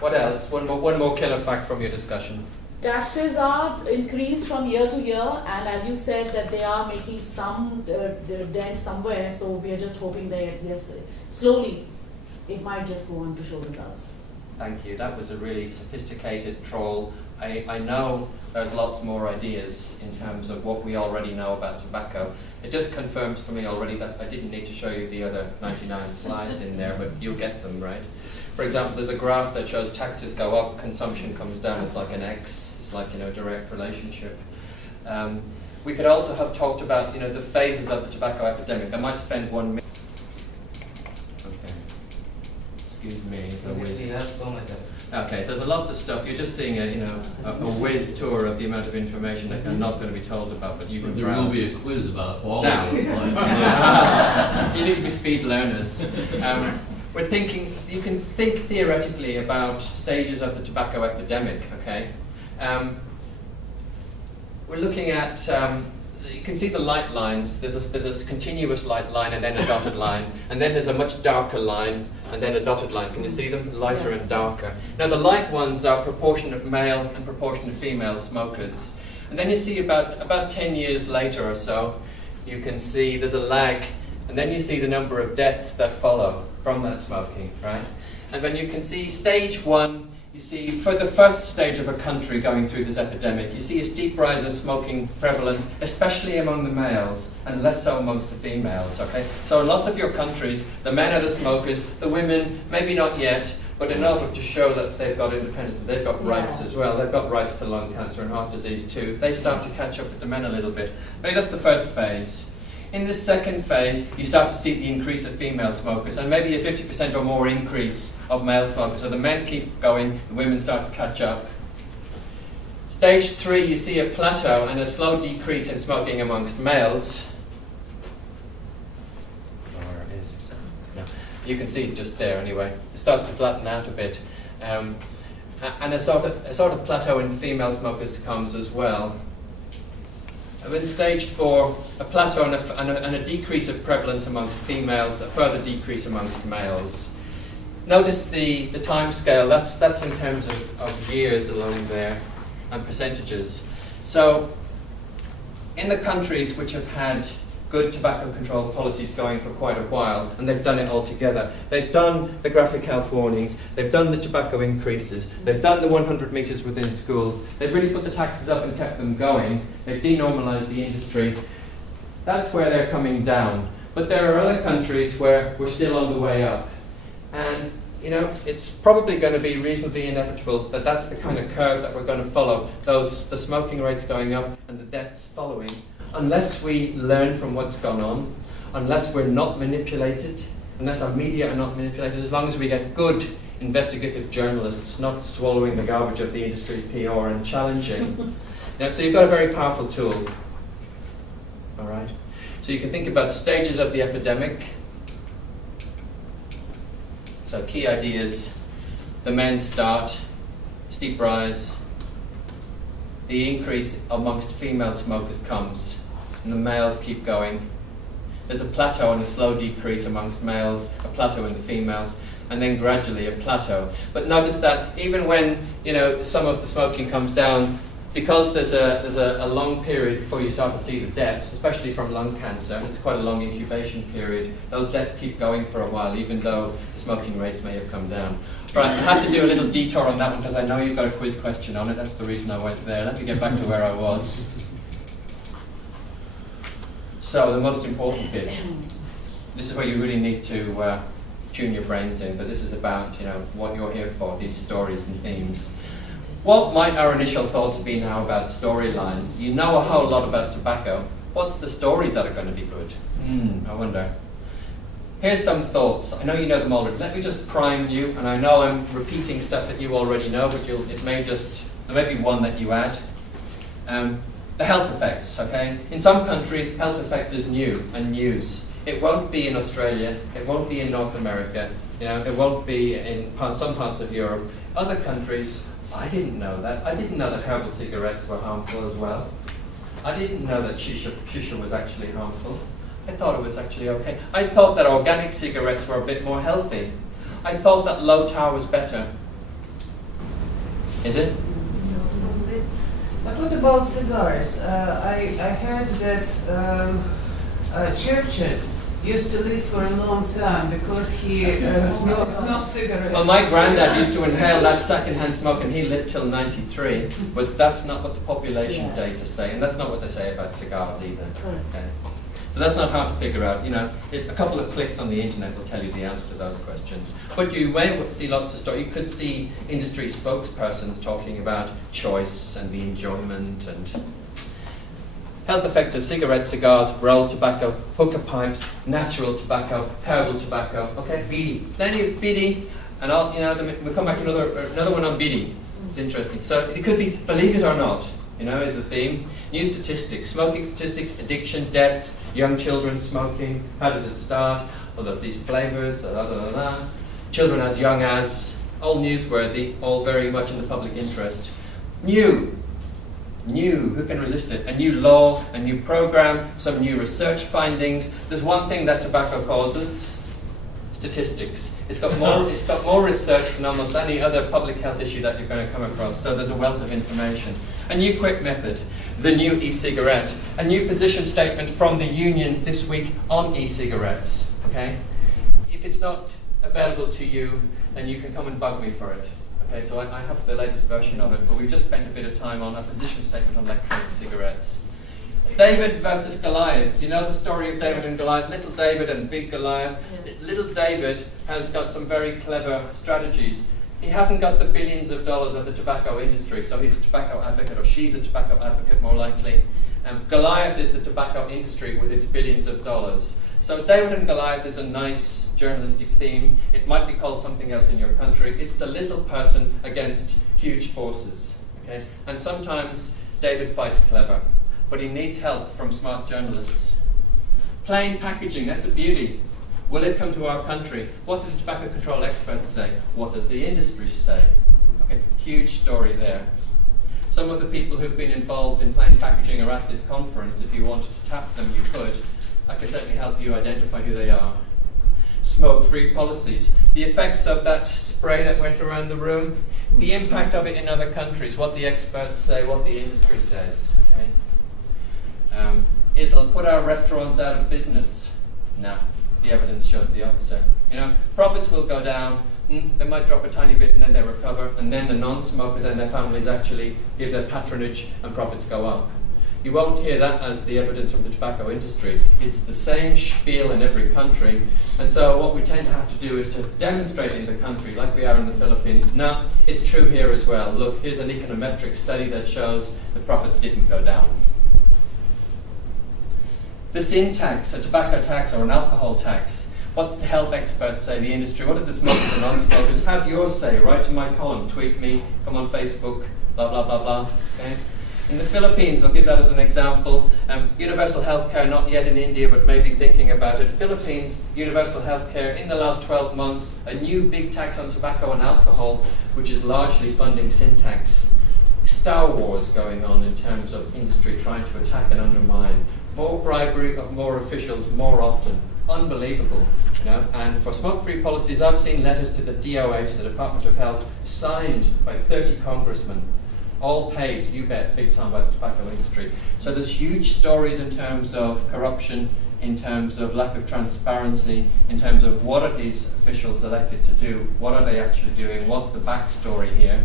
What else? One more killer fact from your discussion. Taxes are increased from year to year, and as you said that they are making some dent somewhere, so we are just hoping that yes, slowly it might just go on to show results. Thank you. That was a really sophisticated troll. I know there's lots more ideas in terms of what we already know about tobacco. It just confirms for me already that I didn't need to show you the other 99 slides in there, but you'll get them, right? For example, there's a graph that shows taxes go up, consumption comes down. It's like an X. It's like, direct relationship. We could also have talked about, the phases of the tobacco epidemic. I might spend 1 minute. Okay. Excuse me. We have so much of Okay, so there's lots of stuff. You're just seeing a whiz tour of the amount of information that I'm not going to be told about, but you can There will be a quiz about all Now. of those slides. You need to be speed learners. We're thinking, you can think theoretically about stages of the tobacco epidemic, okay? We're looking at, you can see the light lines. There's a continuous light line and then a dotted line, and then there's a much darker line and then a dotted line. Can you see them? Lighter and darker. Now the light ones are proportion of male and proportion of female smokers. And then you see about 10 years later or so, you can see there's a lag, and then you see the number of deaths that follow from that smoking, right? And then you can see stage 1 you see, for the first stage of a country going through this epidemic, you see a steep rise of smoking prevalence, especially among the males, and less so amongst the females, okay? So in lots of your countries, the men are the smokers, the women, maybe not yet, but in order to show that they've got independence, they've got rights as well, they've got rights to lung cancer and heart disease too, they start to catch up with the men a little bit. Maybe that's the first phase. In this second phase, you start to see the increase of female smokers, and maybe a 50% or more increase of male smokers. So the men keep going, the women start to catch up. Stage 3, you see a plateau and a slow decrease in smoking amongst males. Or is it? No. You can see it just there anyway. It starts to flatten out a bit. And a sort of plateau in female smokers comes as well. In stage 4, a plateau and a decrease of prevalence amongst females, a further decrease amongst males. Notice the time scale, that's in terms of years along there, and percentages. So, in the countries which have had good tobacco control policies going for quite a while, and they've done it all together. They've done the graphic health warnings, they've done the tobacco increases, they've done the 100 metres within schools, they've really put the taxes up and kept them going, they've denormalised the industry. That's where they're coming down. But there are other countries where we're still on the way up. And you know, it's probably going to be reasonably inevitable that that's the kind of curve that we're going to follow. The smoking rates going up and the deaths following. Unless we learn from what's gone on, unless we're not manipulated, unless our media are not manipulated, as long as we get good investigative journalists not swallowing the garbage of the industry's PR and challenging. So you've got a very powerful tool. All right. So you can think about stages of the epidemic. So key ideas: the men start, steep rise. The increase amongst female smokers comes, and the males keep going. There's a plateau and a slow decrease amongst males, a plateau in the females, and then gradually a plateau. But notice that even when some of the smoking comes down, because there's a long period before you start to see the deaths, especially from lung cancer, it's quite a long incubation period, those deaths keep going for a while, even though the smoking rates may have come down. Right, I had to do a little detour on that one because I know you've got a quiz question on it. That's the reason I went there. Let me get back to where I was. So the most important bit. This is where you really need to tune your brains in, because this is about what you're here for, these stories and themes. What might our initial thoughts be now about storylines? You know a whole lot about tobacco. What's the stories that are going to be good? I wonder. Here's some thoughts. I know you know them already. Let me just prime you, and I know I'm repeating stuff that you already know, but there may be one that you add. The health effects, okay? In some countries, health effects is new and news. It won't be in Australia, it won't be in North America, it won't be in some parts of Europe. Other countries, I didn't know that. I didn't know that herbal cigarettes were harmful as well. I didn't know that shisha was actually harmful. I thought it was actually okay. I thought that organic cigarettes were a bit more healthy. I thought that low tar was better. Is it? But what about cigars? I heard that Churchill used to live for a long time because he smoked no cigarettes. Well, my granddad used to inhale that second-hand smoke and he lived till 93, but that's not what the population data say, and that's not what they say about cigars either. Okay. So that's not hard to figure out. A couple of clicks on the internet will tell you the answer to those questions. But you may see lots of stories. You could see industry spokespersons talking about choice and the enjoyment and health effects of cigarettes, cigars, rolled tobacco, hookah pipes, natural tobacco, herbal tobacco. Okay, bidi. Then you bidi, and we'll come back to another one on bidi. It's interesting. So it could be, believe it or not, is the theme. New statistics, smoking statistics, addiction, deaths, young children smoking, how does it start? Well, there's these flavors, children as young as, all newsworthy, all very much in the public interest. New, who can resist it? A new law, a new program, some new research findings. There's one thing that tobacco causes, statistics. It's got more research than almost any other public health issue that you're going to come across, so there's a wealth of information. A new quick method, the new e-cigarette, a new position statement from the union this week on e-cigarettes, okay? If it's not available to you, then you can come and bug me for it, Okay, so I have the latest version of it, but we've just spent a bit of time on a position statement on electronic cigarettes. David versus Goliath. Do you know the story of David and Goliath? Little David and big Goliath. Yes. Little David has got some very clever strategies. He hasn't got the billions of dollars of the tobacco industry, so he's a tobacco advocate, or she's a tobacco advocate more likely. Goliath is the tobacco industry with its billions of dollars. So David and Goliath is a nice journalistic theme. It might be called something else in your country. It's the little person against huge forces. Okay? And sometimes David fights clever, but he needs help from smart journalists. Plain packaging, that's a beauty. Will it come to our country? What do the tobacco control experts say? What does the industry say? Okay, huge story there. Some of the people who've been involved in plain packaging are at this conference. If you wanted to tap them, you could. I could certainly help you identify who they are. Smoke-free policies. The effects of that spray that went around the room, the impact of it in other countries, what the experts say, what the industry says. Okay? It'll put our restaurants out of business. No, the evidence shows the opposite. You know, profits will go down. They might drop a tiny bit and then they recover, and then the non-smokers and their families actually give their patronage and profits go up. You won't hear that as the evidence from the tobacco industry. It's the same spiel in every country, and so what we tend to have to do is to demonstrate in the country, like we are in the Philippines, no, it's true here as well. Look, here's an econometric study that shows the profits didn't go down. The sin tax, a tobacco tax or an alcohol tax. What the health experts say, the industry, what did the smokers and non-smokers? Have your say, write to my column, tweet me, come on Facebook, blah, blah, blah, blah. Okay? In the Philippines, I'll give that as an example, universal healthcare, not yet in India, but maybe thinking about it. Philippines, universal healthcare, in the last 12 months, a new big tax on tobacco and alcohol, which is largely funding sin tax. Star Wars going on in terms of industry trying to attack and undermine. More bribery of more officials more often. Unbelievable. You know? And for smoke-free policies, I've seen letters to the DOH, the Department of Health, signed by 30 congressmen, all paid, you bet, big time by the tobacco industry. So there's huge stories in terms of corruption, in terms of lack of transparency, in terms of what are these officials elected to do, what are they actually doing, what's the backstory here.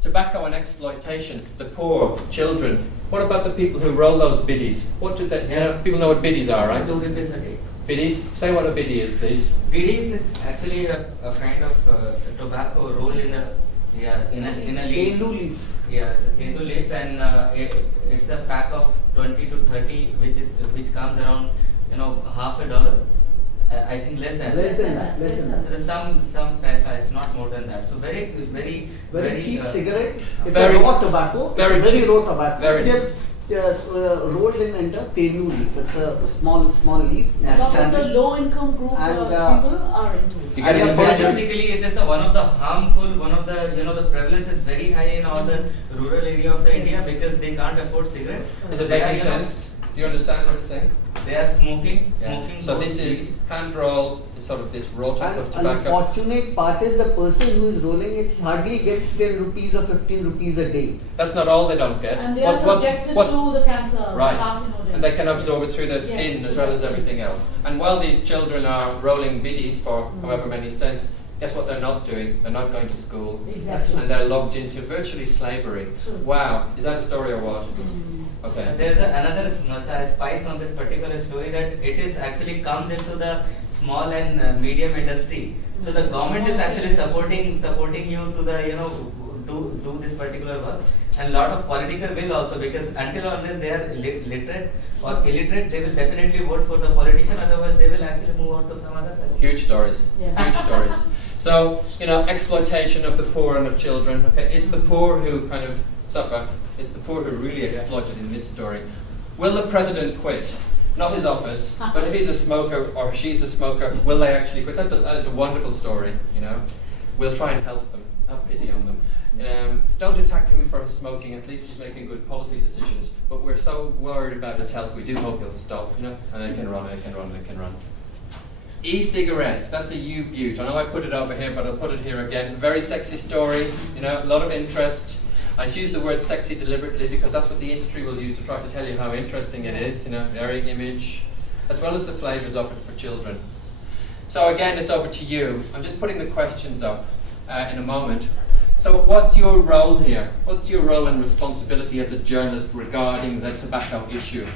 Tobacco and exploitation, the poor, children. What about the people who roll those biddies? What did they, you know, people know what biddies are, right? 2 rupees a day. Biddies? Say what a biddy is, please. Biddies is actually a kind of tobacco rolled in a leaf. Kendu leaf. Yeah, it's a kendu leaf, and it's a pack of 20 to 30, which comes around, you know, $50. I think less than that. There's some paisa, it's not more than that. So very cheap cigarette. It's very a raw tobacco. Very it's a very cheap. raw tobacco. Very Just rolled in the Tenu leaf. It's a small leaf. A lot of the low-income group And, people are into it. You get it in Statistically, it is one of the harmful, one of the, you know, the prevalence is very high in all the rural area of the India because they can't afford cigarette. Is it They making are, you know, sense? Do you understand what it's saying? They are smoking. So this is hand rolled, sort of this raw type of And tobacco. unfortunate part is the person who is rolling it hardly gets 10 rupees or 15 rupees a day. That's not all they don't get. And they are subjected to the cancer, right. carcinogens. And they can absorb it through their skin Yes, as well as yes. everything else. And while these children are rolling biddies for however many cents, guess what they're not doing? They're not going to school. Exactly. And they're logged into virtually slavery. True. Wow, is that a story or what? Okay. There's another spice on this particular story that it is actually comes into the small and medium industry. So the government is actually supporting you to the, you know, do this particular work, and lot of political will also, because until or unless they are literate or illiterate, they will definitely vote for the politician. Otherwise, they will actually move on to some other country. Huge stories. Yeah. Huge stories. So, you know, exploitation of the poor and of children. Okay, it's the poor who kind of suffer. It's the poor who are really exploited in this story. Will the president quit? Not his office, but if he's a smoker or she's a smoker, will they actually quit? That's a wonderful story, you know. We'll try and help them. Have pity on them. Don't attack him for smoking. At least he's making good policy decisions. But we're so worried about his health. We do hope he'll stop, you know. And it can run, and it can run, and it can run. E-cigarettes, that's a U-Butte. I know I put it over here, but I'll put it here again. Very sexy story, you know, a lot of interest. I use the word sexy deliberately because that's what the industry will use to try to tell you how interesting it is, you know, very image, as well as the flavours of it for children. So again, it's over to you. I'm just putting the questions up. in a moment. So what's your role here? What's your role and responsibility as a journalist regarding the tobacco issue?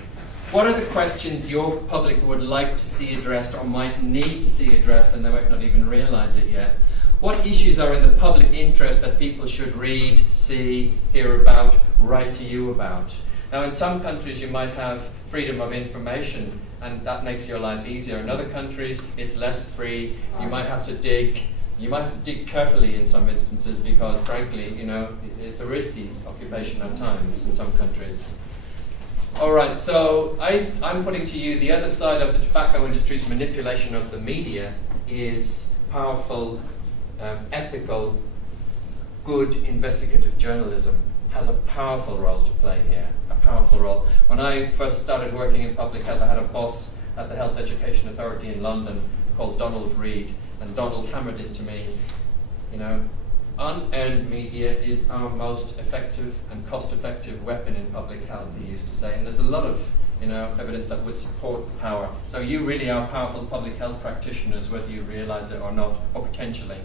What are the questions your public would like to see addressed or might need to see addressed and they might not even realise it yet? What issues are in the public interest that people should read, see, hear about, write to you about? Now in some countries you might have freedom of information and that makes your life easier. In other countries it's less free, you might have to dig. You might have to dig carefully in some instances because, frankly, you know, it's a risky occupation at times in some countries. All right, so I'm putting to you the other side of the tobacco industry's manipulation of the media is powerful, ethical, good investigative journalism has a powerful role to play here, a powerful role. When I first started working in public health, I had a boss at the Health Education Authority in London called Donald Reid. And Donald hammered into me, you know, unearned media is our most effective and cost-effective weapon in public health, he used to say. And there's a lot of, you know, evidence that would support the power. So you really are powerful public health practitioners, whether you realise it or not, or potentially.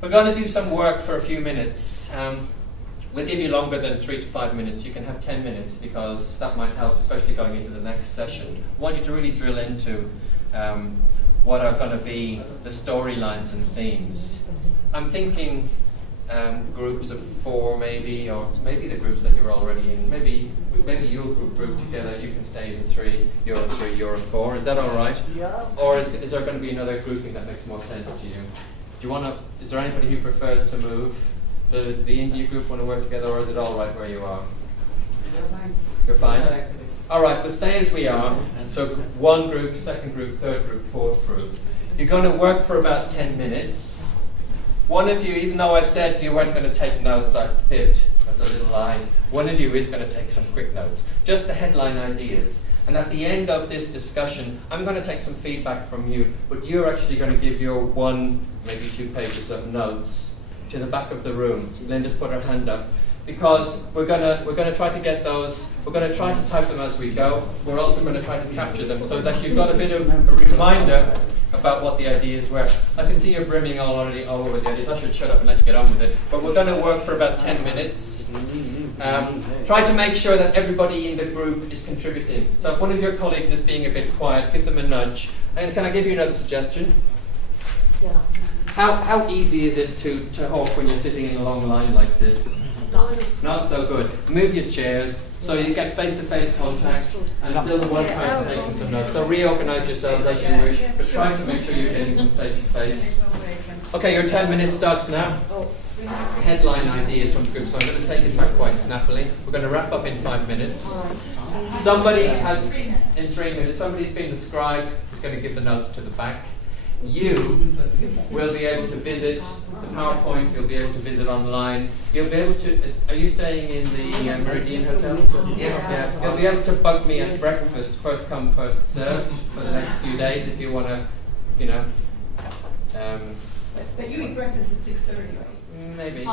We're going to do some work for a few minutes. We'll give you longer than 3 to 5 minutes. You can have 10 minutes because that might help, especially going into the next session. I want you to really drill into what are going to be the storylines and themes. I'm thinking groups of 4 maybe, or maybe the groups that you're already in. Maybe you'll group together, you can stay as a 3, you're a 3, you're a 4. Is that all right? Yeah. Or is there going to be another grouping that makes more sense to you? Do you want to, is there anybody who prefers to move? The India group want to work together, or is it all right where you are? You're fine? All right, we'll stay as we are. So 1 group, 2nd group, 3rd group, 4th group. You're going to work for about 10 minutes. One of you, even though I said you weren't going to take notes, I fibbed. That's a little lie. One of you is going to take some quick notes, just the headline ideas. And at the end of this discussion, I'm going to take some feedback from you, but you're actually going to give your 1, maybe 2 pages of notes to the back of the room. Linda's put her hand up. Because we're gonna try to get those, we're gonna try to type them as we go. We're also gonna try to capture them so that you've got a bit of a reminder about what the ideas were. I can see you're brimming already over with the ideas. I should shut up and let you get on with it. But we're gonna work for about 10 minutes. Try to make sure that everybody in the group is contributing. So if one of your colleagues is being a bit quiet, give them a nudge. And can I give you another suggestion? Yeah. How easy is it to talk when you're sitting in a long line like this? Not so good. Move your chairs so you get face-to-face contact and still the one person taking some notes. So reorganise yourselves as you wish, but try to make sure you're getting some face-to-face. Okay, your 10 minutes starts now. Headline ideas from the group, so I'm going to take it back quite snappily. We're going to wrap up in 5 minutes. Somebody has, in 3 minutes, somebody's been the scribe who's going to give the notes to the back. You will be able to visit the PowerPoint, you'll be able to visit online, you'll be able to, are you staying in the Meridian Hotel? Yeah. You'll be able to bug me at breakfast, first come, first served, for the next few days if you want to, you know. But you eat breakfast at 6:30, right? Maybe.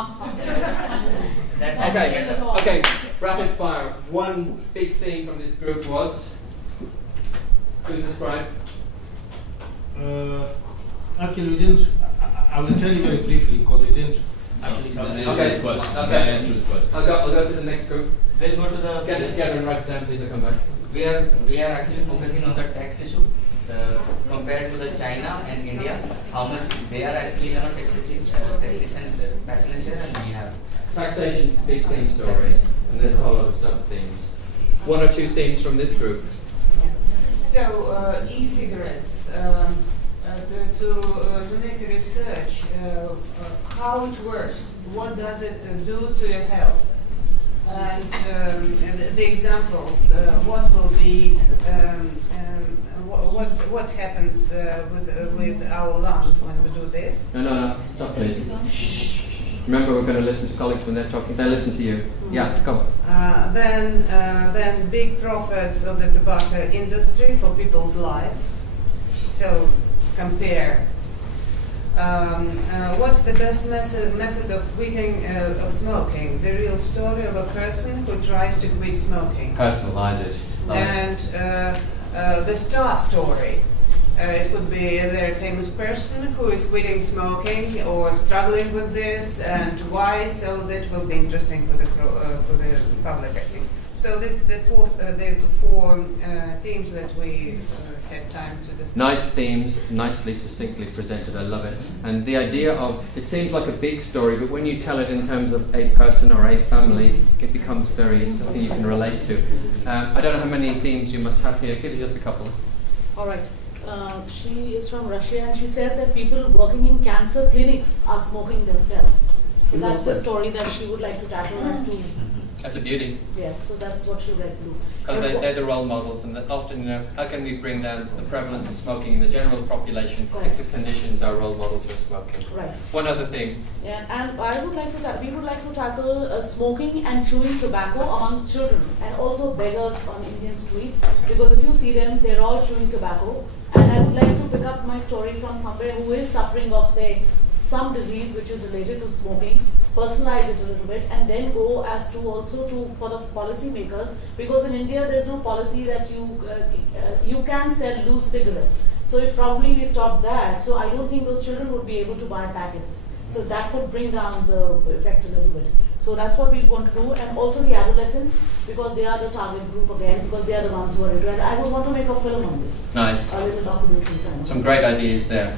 Okay, rapid fire. 1 big theme from this group was, who's the scribe? Actually, we didn't. I will tell you very briefly because we didn't actually cover it. Answer his question. I'll go to the next group. We'll go to the. Get it together and write it down, please. I'll come back. We are actually focusing on the tax issue compared to the China and India. How much they are actually taxation pattern is there, and we have Taxation, big theme story, and there's a whole lot of sub themes. 1 or 2 themes from this group. So e-cigarettes. To make a research, how it works, what does it do to your health, and the examples. What will be, what happens with our lungs when we do this? No, stop please. Remember, we're going to listen to colleagues when they're talking. They listen to you. Yeah, go. Then big profits of the tobacco industry for people's lives. So compare. What's the best method of quitting of smoking? The real story of a person who tries to quit smoking. Personalize it. And the star story. It could be a very famous person who is quitting smoking or struggling with this, and why. So that will be interesting for the public, I think. So that's the four themes that we had time to discuss. Nice themes, nicely, succinctly presented. I love it. And the idea of, it seems like a big story, but when you tell it in terms of a person or a family, it becomes very something you can relate to. I don't know how many themes you must have here. Give me just a couple. All right. She is from Russia, and she says that people working in cancer clinics are smoking themselves. So that's the story that she would like to tackle as to. That's a beauty. Yes, so that's what she read through. Because they're the role models, and that often, how can we bring down the prevalence of smoking in the general population if the clinicians are role models for smoking? Right. One other thing. Yeah, and I would like to we would like to tackle smoking and chewing tobacco among children and also beggars on Indian streets, because if you see them, they're all chewing tobacco. And I would like to pick up my story from somewhere who is suffering of, say, some disease which is related to smoking, personalize it a little bit, and then go as to also to for the policy makers, because in India there's no policy that you can sell loose cigarettes. So if probably we stop that, so I don't think those children would be able to buy packets. So that could bring down the effect a little bit. So that's what we want to do, and also the adolescents, because they are the target group again, because they are the ones who are into it. I would want to make a film on this. Nice. A little documentary kind of. Some great ideas there.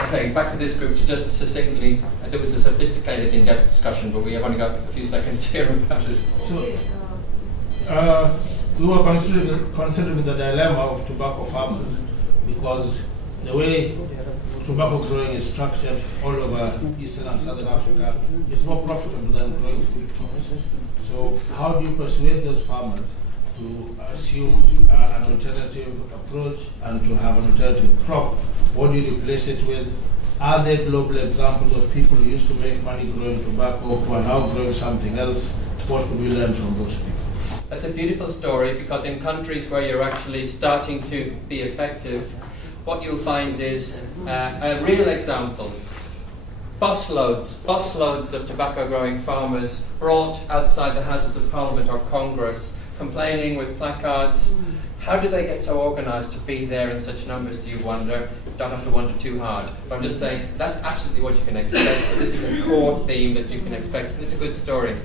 Okay, back to this group to just succinctly, there was a sophisticated in-depth discussion, but we have only got a few seconds to hear about it. So, we were considering the dilemma of tobacco farmers, because the way tobacco growing is structured all over Eastern and Southern Africa, it's more profitable than growing fruit crops. So how do you persuade those farmers to assume an alternative approach and to have an alternative crop? What do you replace it with? Are there global examples of people who used to make money growing tobacco who are now growing something else? What could we learn from those people? That's a beautiful story, because in countries where you're actually starting to be effective, what you'll find is a real example. Busloads of tobacco growing farmers brought outside the Houses of Parliament or Congress, complaining with placards. How do they get so organised to be there in such numbers, do you wonder? Don't have to wonder too hard. But I'm just saying, that's absolutely what you can expect. So this is a core theme that you can expect, and it's a good story.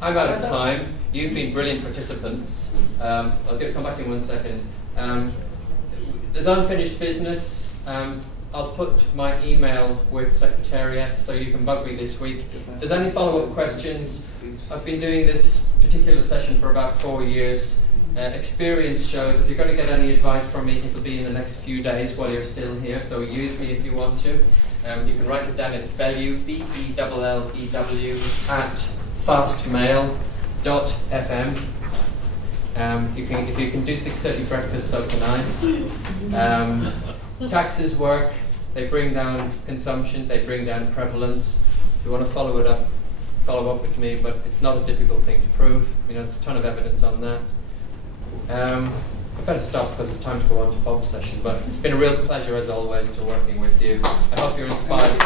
I'm out of time. You've been brilliant participants. I'll come back in 1 second. There's unfinished business. I'll put my email with Secretariat, so you can bug me this week. If there's any follow-up questions, I've been doing this particular session for about 4 years. Experience shows if you're going to get any advice from me, it'll be in the next few days while you're still here, so use me if you want to. You can write it down. It's Bellew, B-E-L-L-E-W, at fastmail.fm. If you can do 6:30 breakfast, so can I. Taxes work. They bring down consumption. They bring down prevalence. If you want to follow up with me, but it's not a difficult thing to prove. There's a ton of evidence on that. I better stop because it's time to go on to Bob's session. But it's been a real pleasure, as always, to working with you. I hope you're inspired.